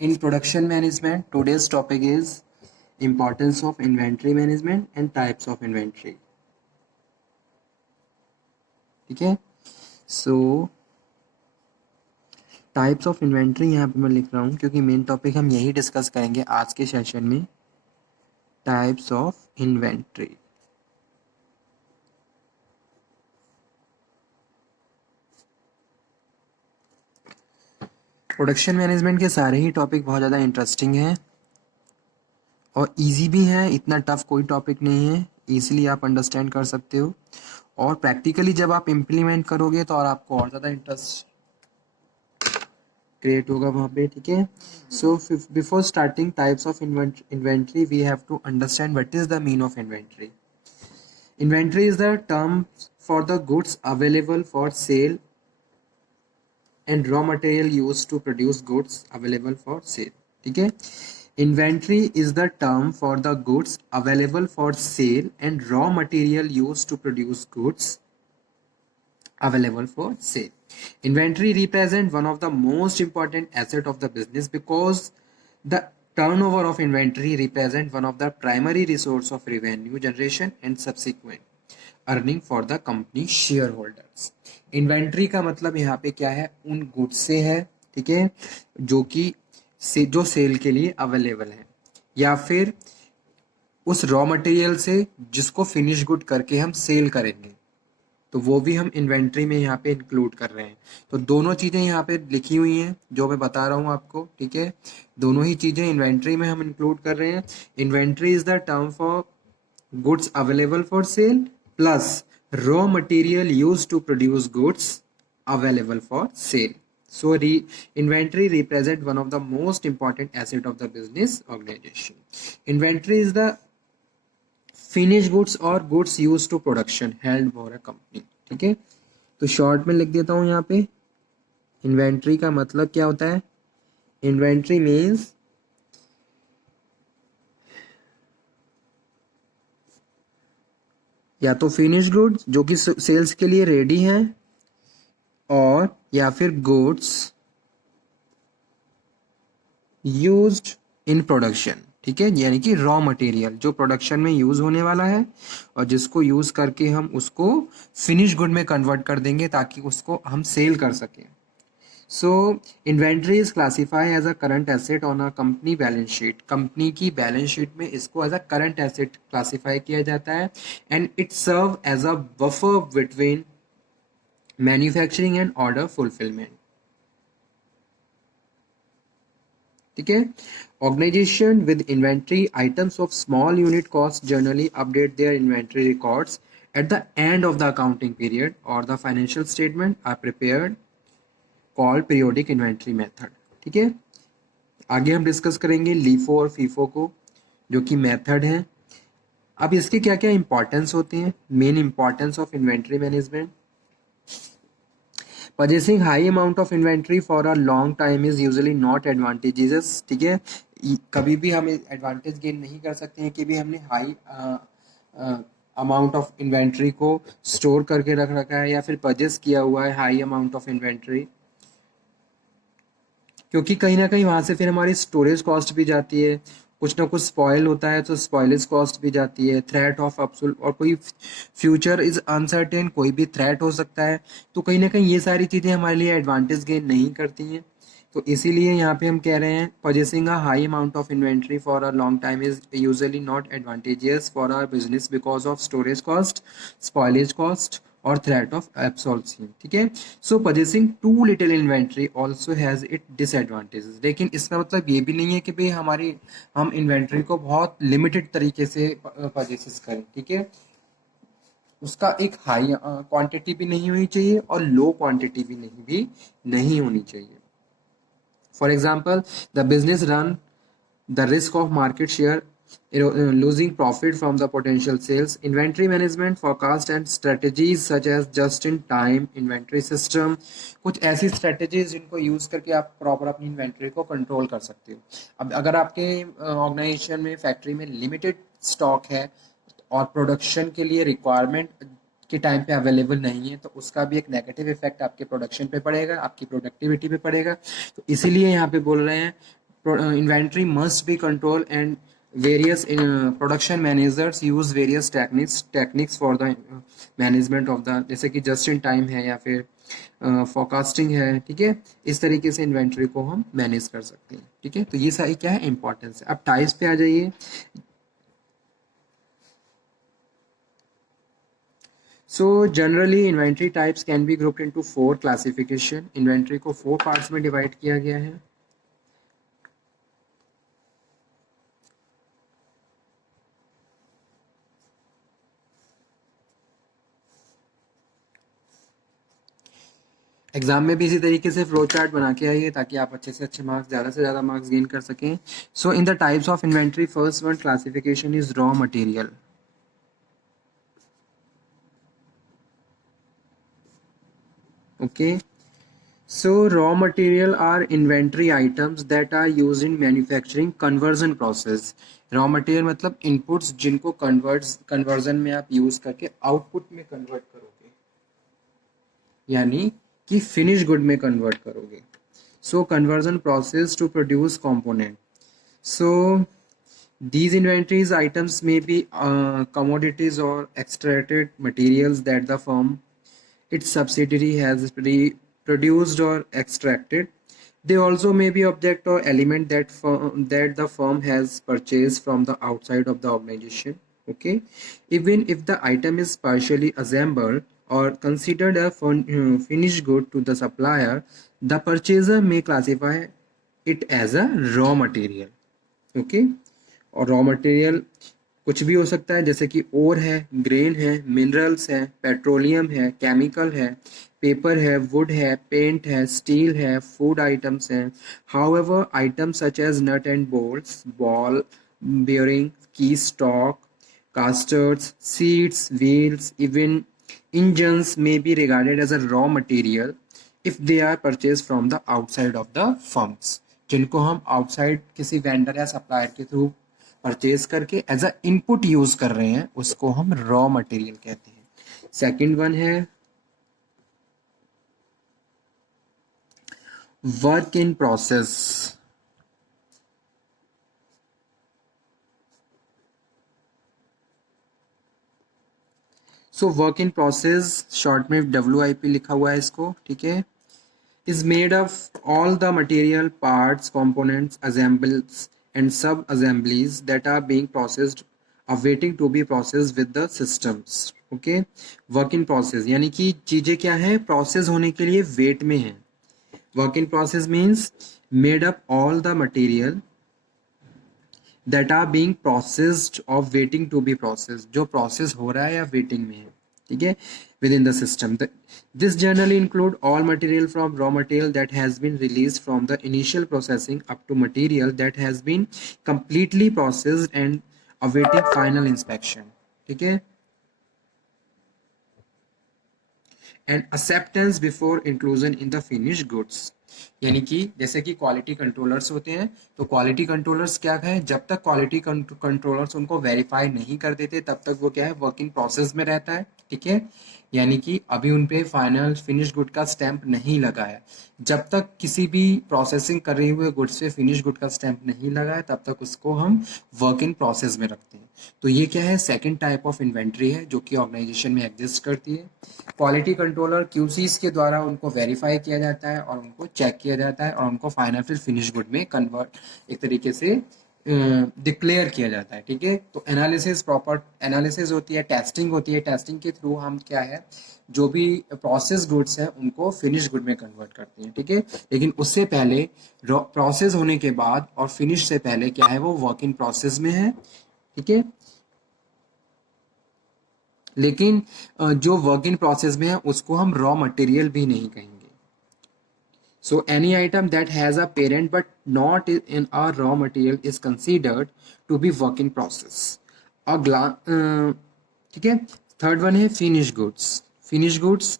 In production management, today's topic is importance of inventory management and types of inventory. ठीक है, सो types of inventory यहाँ पे मैं लिख रहा हूँ क्योंकि मेन टॉपिक हम यही डिस्कस करेंगे आज के सेशन में, types of inventory. Production management के सारे ही टॉपिक बहुत ज़्यादा इंटरेस्टिंग हैं और इजी भी हैं, इतना टफ कोई टॉपिक नहीं है, इजीली आप अंडरस्टैंड कर सकते हो और प्रैक्टिकली जब आप इम्प्लीमेंट करोगे तो और आपको और ज़्यादा इंटरेस्ट क्रिएट होगा वहाँ पे. ठीक है, so before starting types of inventory we have to understand what is the mean of inventory. Inventory is the term for the goods available for sale and raw material used to produce goods available for sale. ठीक है, inventory is the term for the goods available for sale and raw material used to produce goods available for sale. Inventory represent one of the most important asset of the business because the turnover of inventory represent one of the primary resource of revenue generation and subsequent earning for the company share holders. Inventory का मतलब यहाँ पे क्या है, उन goods से है, ठीक है, जो कि जो सेल के लिए अवेलेबल है, या फिर उस रॉ मटेरियल से जिसको फिनिश गुड करके हम सेल करेंगे, तो वो भी हम इन्वेंट्री में यहाँ पे इंक्लूड कर रहे हैं. तो दोनों चीज़ें यहाँ पे लिखी हुई हैं जो मैं बता रहा हूँ आपको. ठीक है, दोनों ही चीज़ें इन्वेंट्री में हम इंक्लूड कर रहे हैं. Inventory is the term for goods available for cell plus raw material used to produce goods available for sale. So inventory represent one of the most important asset of the business organization. Inventory is the finished goods or goods used to production held for a company. ठीक है, तो short में लिख देता हूँ यहाँ पे. Inventory का मतलब क्या होता है, इन्वेंट्री मीन्स या तो फिनिश गुड्स जो कि सेल्स के लिए रेडी हैं, और या फिर गुड्स यूज्ड इन प्रोडक्शन. ठीक है, यानी कि रॉ मटेरियल जो प्रोडक्शन में यूज होने वाला है और जिसको यूज करके हम उसको फिनिश गुड में कन्वर्ट कर देंगे ताकि उसको हम सेल कर सकें. So inventory is classify as a current asset on a company balance sheet. Company की बैलेंस शीट में इसको as a current asset classify किया जाता है and it serve as a buffer between manufacturing and order fulfilment. ठीक है, organisation with inventory items of small unit cost generally update their inventory records at the end of the accounting period और the financial statement are prepared called periodic inventory method. ठीक है, आगे हम discuss करेंगे LIFO और FIFO को जो कि मेथड है. अब इसके क्या क्या इंपॉर्टेंस होते हैं, main importance of inventory management. Purchasing high amount of inventory for a long time is usually not advantages. ठीक है, कभी भी हम एडवांटेज गेन नहीं कर सकते हैं कि भी हमने हाई अमाउंट ऑफ इन्वेंट्री को स्टोर करके रख रखा है या फिर परचेस किया हुआ है हाई अमाउंट ऑफ इन्वेंट्री, क्योंकि कहीं ना कहीं वहाँ से फिर हमारी स्टोरेज कॉस्ट भी जाती है, कुछ ना कुछ स्पॉयल होता है तो स्पॉयलेज कॉस्ट भी जाती है, थ्रेट ऑफ अपसुल और कोई फ्यूचर इज अनसर्टेन, कोई भी थ्रेट हो सकता है. तो कहीं ना कहीं ये सारी चीज़ें हमारे लिए एडवांटेज गेन नहीं करती हैं. तो इसीलिए यहाँ पे हम कह रहे हैं purchasing a high amount of inventory for a long time is usually not advantageous for our business because of storage cost, spoilage cost और थ्रेट ऑफ एब्सॉल्यूशन. ठीक है, so purchasing too little inventory also has it disadvantages. लेकिन इसका मतलब ये भी नहीं है कि भाई हम इन्वेंट्री को बहुत लिमिटेड तरीके से परचेसेस करें. ठीक है, उसका एक हाई क्वांटिटी भी नहीं होनी चाहिए और लो क्वांटिटी भी नहीं होनी चाहिए. For example, the business run the risk of market share, losing profit from the potential sales. Inventory management, forecast and strategies such as just-in-time inventory system. कुछ ऐसी strategies जिनको यूज करके आप प्रॉपर अपनी इन्वेंट्री को कंट्रोल कर सकते हो. अब अगर आपके ऑर्गेनाइजेशन में फैक्ट्री में लिमिटेड स्टॉक है और प्रोडक्शन के लिए रिक्वायरमेंट के टाइम पे अवेलेबल नहीं है, तो उसका भी एक नेगेटिव इफेक्ट आपके प्रोडक्शन पे पड़ेगा, आपकी प्रोडक्टिविटी पे पड़ेगा. तो इसीलिए यहाँ पे बोल रहे हैं Inventory must be controlled, and various production managers use various techniques for the management of the, जैसे कि just in time है या फिर forecasting है, ठीक है, इस तरीके से इन्वेंट्री को हम मैनेज कर सकते हैं, ठीक है। तो ये सारी क्या है, इंपॉर्टेंस है। अब टाइप्स पे आ जाइए। So generally inventory types can be grouped into 4 classification। Inventory को 4 पार्ट्स में डिवाइड किया गया है। एग्जाम में भी इसी तरीके से फ्लो चार्ट बना के आइए ताकि आप अच्छे से अच्छे मार्क्स, ज़्यादा से ज़्यादा मार्क्स गेन कर सकें। So in the types of inventory, first one classification is raw material. Okay, so raw material are inventory items that are used in manufacturing conversion process। raw material मतलब inputs जिनको conversion में आप use करके output में convert करोगे, यानी कि finish good में convert करोगे। so conversion process to produce component। so these inventories items may be commodities or extracted materials that the firm, its subsidiary, has produced or extracted। They also may be object or element that the firm has purchased from the outside of the organization। Okay, even if the item is partially assembled or considered a finished good to the supplier, the purchaser may classify it as a raw material। Okay, और raw material कुछ भी हो सकता है, जैसे कि ओर है, grain है, मिनरल्स है, पेट्रोलियम है, केमिकल है, पेपर है, वुड है, पेंट है, स्टील है, फूड आइटम्स हैं। However items such as nut and bolts, ball bearing, key stock, casters, seats, wheels, even engines may be regarded as a raw material if they are purchased from the outside of the firms। जिनको हम outside किसी vendor या supplier के through purchase करके as a input use कर रहे हैं, उसको हम रॉ मटेरियल कहते हैं। सेकंड वन है work in process. So work in process, short में WIP लिखा हुआ है इसको, ठीक है, is made of all the material parts, components, assembles and sub assemblies that are being processed, awaiting to be processed with the systems। okay, work in process यानी कि चीजें क्या है, प्रोसेस होने के लिए वेट में है। work in process means made up all the material that are being processed or waiting to be processed, जो process हो रहा है या waiting में है, ठीक है, within the system। This generally include all material from raw material that has been released from the initial processing up to material that has been completely processed and awaiting final inspection, ठीक है, and acceptance before inclusion in the finished goods। यानी कि जैसे कि quality controllers होते हैं, तो quality controllers क्या है, जब तक क्वालिटी कंट्रोलर्स उनको वेरीफाई नहीं कर देते तब तक वो क्या है, वर्क इन प्रोसेस में रहता है, ठीक है। यानी कि अभी उन पे फाइनल फिनिश गुड का स्टैंप नहीं लगा है। जब तक किसी भी प्रोसेसिंग कर रहे हुए गुड्स पे फिनिश गुड का स्टैंप नहीं लगा है तब तक उसको हम वर्क इन प्रोसेस में रखते हैं। तो ये क्या है, सेकंड टाइप ऑफ इन्वेंट्री है जो कि ऑर्गेनाइजेशन में एग्जिस्ट करती है। क्वालिटी कंट्रोलर QCs के द्वारा उनको वेरीफाई किया जाता है और उनको चेक किया जाता है और उनको फाइनल फिर फिनिश गुड में कन्वर्ट एक तरीके से डिक्लेयर किया जाता है, ठीक है। तो एनालिसिस, प्रॉपर एनालिसिस होती है, टेस्टिंग होती है, टेस्टिंग के थ्रू हम क्या है, जो भी प्रोसेस गुड्स हैं उनको फिनिश गुड में कन्वर्ट करते हैं, ठीक है। लेकिन उससे पहले प्रोसेस होने के बाद और फिनिश से पहले क्या है, वो वर्क इन प्रोसेस में है, ठीक है। लेकिन जो वर्क इन प्रोसेस में है उसको हम रॉ मटेरियल भी नहीं कहेंगे। So any item that has a parent but not in a raw material is considered to be work in process। अगला ठीक है, थर्ड वन है फिनिश गुड्स। फिनिश गुड्स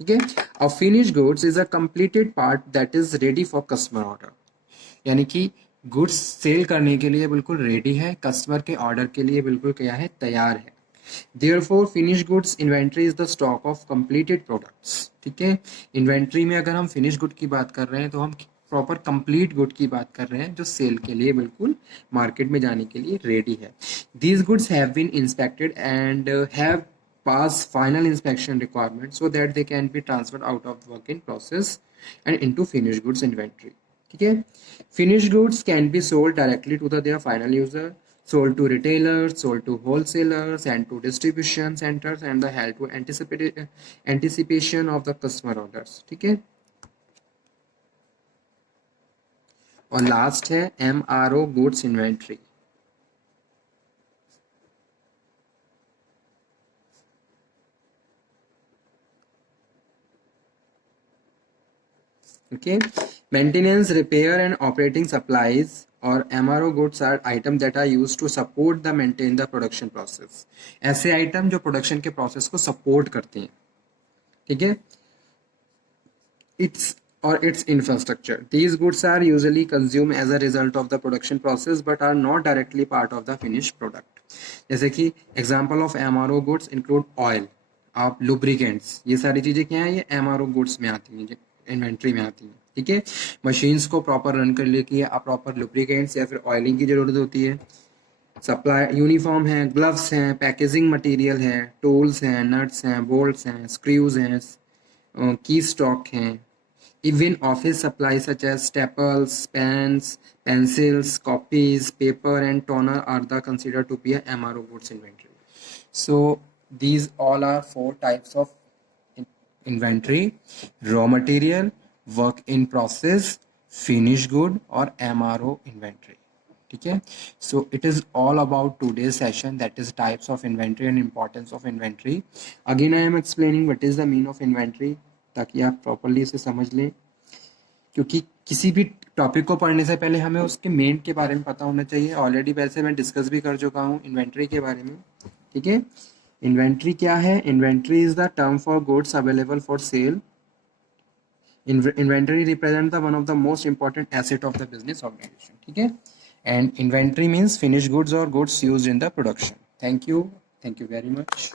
ठीक है, a finish goods is a completed part that is ready for customer order. यानी कि goods sale करने के लिए बिल्कुल रेडी है, कस्टमर के ऑर्डर के लिए बिल्कुल क्या है, तैयार है। Therefore finished goods inventory is the stock of completed products. ठीक है, इन्वेंट्री में अगर हम फिनिश गुड की बात कर रहे हैं तो हम प्रॉपर कंप्लीट गुड की बात कर रहे हैं जो सेल के लिए बिल्कुल मार्केट में जाने के लिए रेडी है. These goods have been inspected and have passed final inspection requirements so that they can be transferred out of work in process and into finished goods inventory. ठीक है, finished goods can be sold directly to their final user, sold to retailers, sold to wholesalers and to distribution centers and the held to anticipation of the customer orders. ठीक है, और last है MRO goods inventory. Okay, maintenance, repair and operating supplies or MRO goods are items that are used to support the maintain the production process. ऐसे item जो production के process को support करते हैं. ठीक है, its infrastructure. These goods are usually consumed as a result of the production process but are not directly part of the finished product. जैसे कि example of MRO goods include oil, आप lubricants, ये सारी चीजें क्या है, ये MRO goods में आती हैं, इन्वेंट्री में आती हैं. ठीक है, मशीन्स को प्रॉपर रन करने के लिए प्रॉपर लुब्रिकेंट्स या फिर ऑयलिंग की जरूरत होती है. सप्लाई यूनिफॉर्म है, ग्लव्स हैं, पैकेजिंग मटेरियल है, टूल्स हैं, नट्स हैं, बोल्ट्स हैं, स्क्रूज हैं, की स्टॉक हैं. Even office supplies such as staples, pens, pencils, copies, paper and toner are the considered to be a MRO goods inventory. So these all are 4 types of inventory: raw material, work in process, finished good और MRO inventory. ठीक है, so it is all about today's session, that is types of inventory and importance of inventory. Again I am explaining what is the mean of inventory ताकि आप properly इसे समझ लें, क्योंकि किसी भी टॉपिक को पढ़ने से पहले हमें उसके मेन के बारे में पता होना चाहिए. ऑलरेडी वैसे मैं डिस्कस भी कर चुका हूँ इन्वेंट्री के बारे में. ठीक है, इन्वेंट्री क्या है? Inventory is the term for goods available for sale. Inventory represent the one of the most important asset of the business organisation. ठीक है, and inventory means finish goods और goods use in the production. Thank you very much.